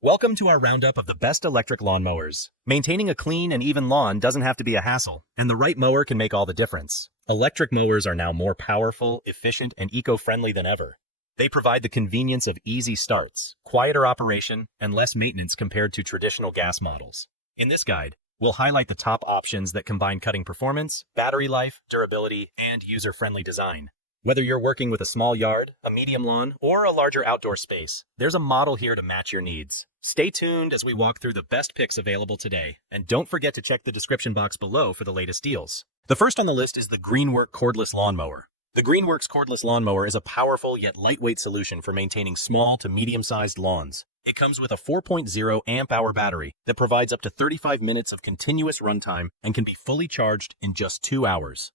Welcome to our roundup of the best electric lawn mowers. Maintaining a clean and even lawn doesn't have to be a hassle, and the right mower can make all the difference. Electric mowers are now more powerful, efficient, and eco-friendly than ever. They provide the convenience of easy starts, quieter operation, and less maintenance compared to traditional gas models. In this guide, we'll highlight the top options that combine cutting performance, battery life, durability, and user-friendly design. Whether you're working with a small yard, a medium lawn, or a larger outdoor space, there's a model here to match your needs. Stay tuned as we walk through the best picks available today, and don't forget to check the description box below for the latest deals. The first on the list is the Greenworks Cordless Lawn Mower. The Greenworks Cordless Lawn Mower is a powerful yet lightweight solution for maintaining small to medium-sized lawns. It comes with a 4.0 amp-hour battery that provides up to 35 minutes of continuous runtime and can be fully charged in just 2 hours.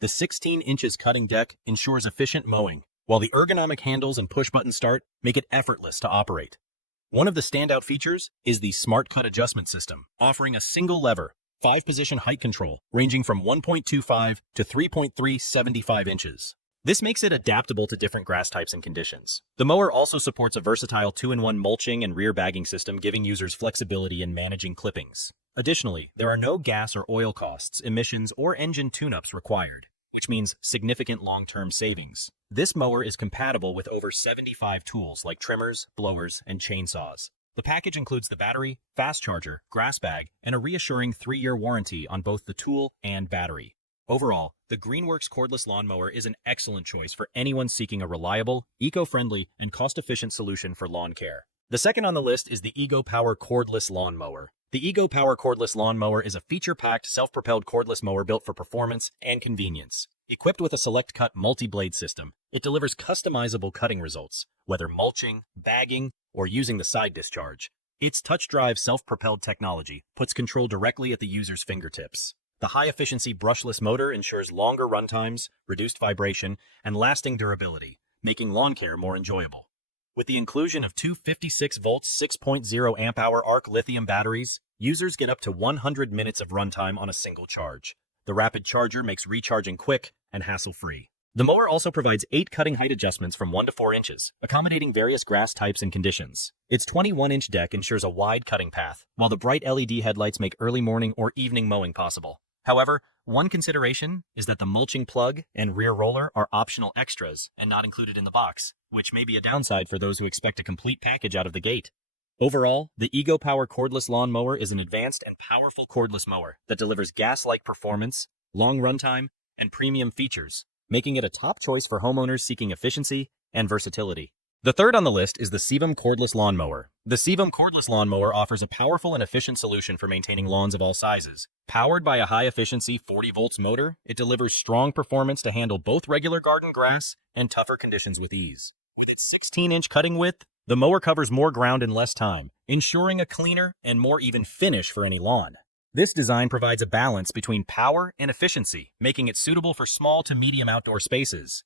The 16 inches cutting deck ensures efficient mowing, while the ergonomic handles and push-button start make it effortless to operate. One of the standout features is the Smart Cut Adjustment System, offering a single lever, 5-position height control, ranging from 1.25 to 3.375 inches. This makes it adaptable to different grass types and conditions. The mower also supports a versatile 2-in-1 mulching and rear bagging system, giving users flexibility in managing clippings. Additionally, there are no gas or oil costs, emissions, or engine tune-ups required, which means significant long-term savings. This mower is compatible with over 75 tools like trimmers, blowers, and chainsaws. The package includes the battery, fast charger, grass bag, and a reassuring 3-year warranty on both the tool and battery. Overall, the Greenworks Cordless Lawn Mower is an excellent choice for anyone seeking a reliable, eco-friendly, and cost-efficient solution for lawn care. The second on the list is the EcoPower Cordless Lawn Mower. The EcoPower Cordless Lawn Mower is a feature-packed, self-propelled cordless mower built for performance and convenience. Equipped with a select-cut multi-blade system, it delivers customizable cutting results, whether mulching, bagging, or using the side discharge. Its touch-drive self-propelled technology puts control directly at the user's fingertips. The high-efficiency brushless motor ensures longer runtimes, reduced vibration, and lasting durability, making lawn care more enjoyable. With the inclusion of two 56-volt 6.0 amp-hour ARC lithium batteries, users get up to 100 minutes of runtime on a single charge. The rapid charger makes recharging quick and hassle-free. The mower also provides 8 cutting height adjustments from 1 to 4 inches, accommodating various grass types and conditions. Its 21-inch deck ensures a wide cutting path, while the bright LED headlights make early morning or evening mowing possible. However, one consideration is that the mulching plug and rear roller are optional extras and not included in the box, which may be a downside for those who expect a complete package out of the gate. Overall, the EcoPower Cordless Lawn Mower is an advanced and powerful cordless mower that delivers gas-like performance, long runtime, and premium features, making it a top choice for homeowners seeking efficiency and versatility. The third on the list is the SEYVUM Cordless Lawn Mower. The SEYVUM Cordless Lawn Mower offers a powerful and efficient solution for maintaining lawns of all sizes. Powered by a high-efficiency 40 volts motor, it delivers strong performance to handle both regular garden grass and tougher conditions with ease. With its 16-inch cutting width, the mower covers more ground in less time, ensuring a cleaner and more even finish for any lawn. This design provides a balance between power and efficiency, making it suitable for small to medium outdoor spaces.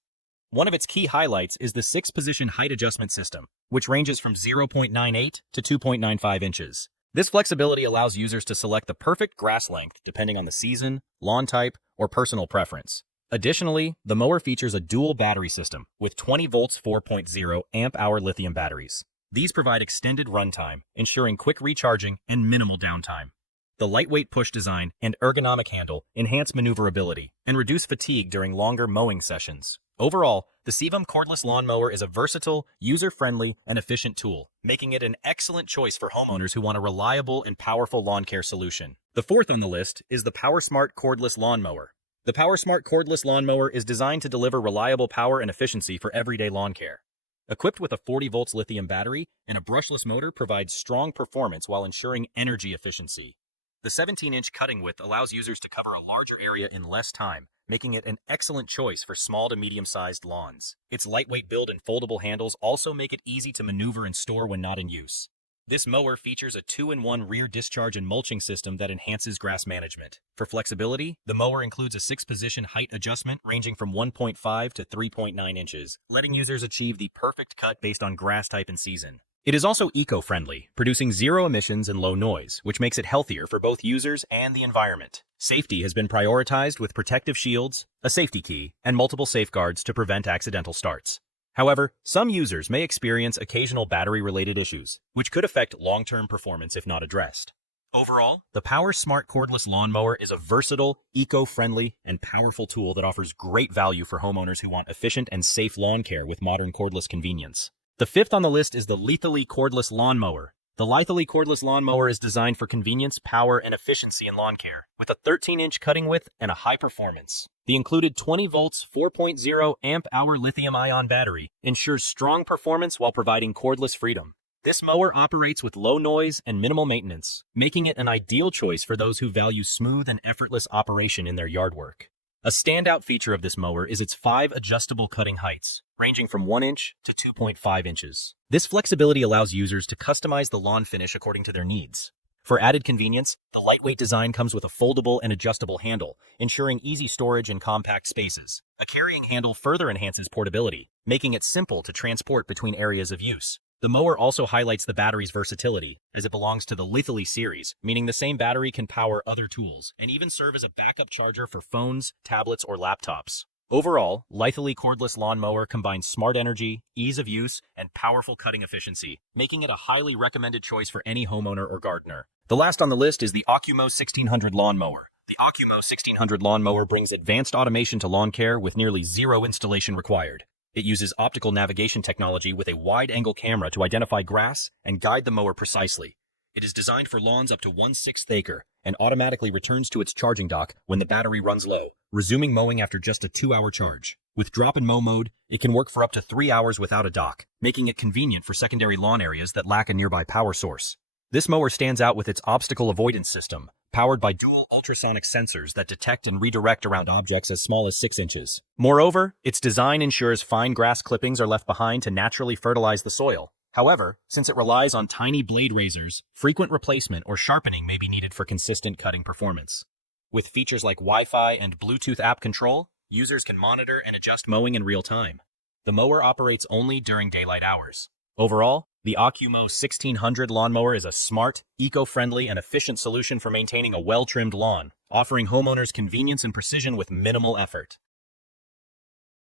One of its key highlights is the 6-position height adjustment system, which ranges from 0.98 to 2.95 inches. This flexibility allows users to select the perfect grass length depending on the season, lawn type, or personal preference. Additionally, the mower features a dual battery system with 20 volts 4.0 amp-hour lithium batteries. These provide extended runtime, ensuring quick recharging and minimal downtime. The lightweight push design and ergonomic handle enhance maneuverability and reduce fatigue during longer mowing sessions. Overall, the SEYVUM Cordless Lawn Mower is a versatile, user-friendly, and efficient tool, making it an excellent choice for homeowners who want a reliable and powerful lawn care solution. The fourth on the list is the PowerSmart Cordless Lawn Mower. The PowerSmart Cordless Lawn Mower is designed to deliver reliable power and efficiency for everyday lawn care. Equipped with a 40 volts lithium battery and a brushless motor provides strong performance while ensuring energy efficiency. The 17-inch cutting width allows users to cover a larger area in less time, making it an excellent choice for small to medium-sized lawns. Its lightweight build and foldable handles also make it easy to maneuver and store when not in use. This mower features a 2-in-1 rear discharge and mulching system that enhances grass management. For flexibility, the mower includes a 6-position height adjustment ranging from 1.5 to 3.9 inches, letting users achieve the perfect cut based on grass type and season. It is also eco-friendly, producing zero emissions and low noise, which makes it healthier for both users and the environment. Safety has been prioritized with protective shields, a safety key, and multiple safeguards to prevent accidental starts. However, some users may experience occasional battery-related issues, which could affect long-term performance if not addressed. Overall, the Power Smart Cordless Lawn Mower is a versatile, eco-friendly, and powerful tool that offers great value for homeowners who want efficient and safe lawn care with modern cordless convenience. The fifth on the list is the Litheli Cordless Lawn Mower. The Litheli Cordless Lawn Mower is designed for convenience, power, and efficiency in lawn care, with a 13-inch cutting width and a high performance. The included 20 volts, 4.0 amp-hour lithium-ion battery ensures strong performance while providing cordless freedom. This mower operates with low noise and minimal maintenance, making it an ideal choice for those who value smooth and effortless operation in their yard work. A standout feature of this mower is its 5 adjustable cutting heights, ranging from 1 inch to 2.5 inches. This flexibility allows users to customize the lawn finish according to their needs. For added convenience, the lightweight design comes with a foldable and adjustable handle, ensuring easy storage in compact spaces. A carrying handle further enhances portability, making it simple to transport between areas of use. The mower also highlights the battery's versatility, as it belongs to the Litheli series, meaning the same battery can power other tools, and even serve as a backup charger for phones, tablets, or laptops. Overall, Litheli Cordless Lawn Mower combines smart energy, ease of use, and powerful cutting efficiency, making it a highly recommended choice for any homeowner or gardener. The last on the list is the OcuMow 1600 Lawn Mower. The OcuMow 1600 Lawn Mower brings advanced automation to lawn care with nearly zero installation required. It uses optical navigation technology with a wide-angle camera to identify grass and guide the mower precisely. It is designed for lawns up to 1/6 acre and automatically returns to its charging dock when the battery runs low, resuming mowing after just a 2-hour charge. With drop-and-mow mode, it can work for up to 3 hours without a dock, making it convenient for secondary lawn areas that lack a nearby power source. This mower stands out with its obstacle avoidance system, powered by dual ultrasonic sensors that detect and redirect around objects as small as 6 inches. Moreover, its design ensures fine grass clippings are left behind to naturally fertilize the soil. However, since it relies on tiny blade razors, frequent replacement or sharpening may be needed for consistent cutting performance. With features like Wi-Fi and Bluetooth app control, users can monitor and adjust mowing in real time. The mower operates only during daylight hours. Overall, the OcuMow 1600 lawnmower is a smart, eco-friendly, and efficient solution for maintaining a well-trimmed lawn, offering homeowners convenience and precision with minimal effort.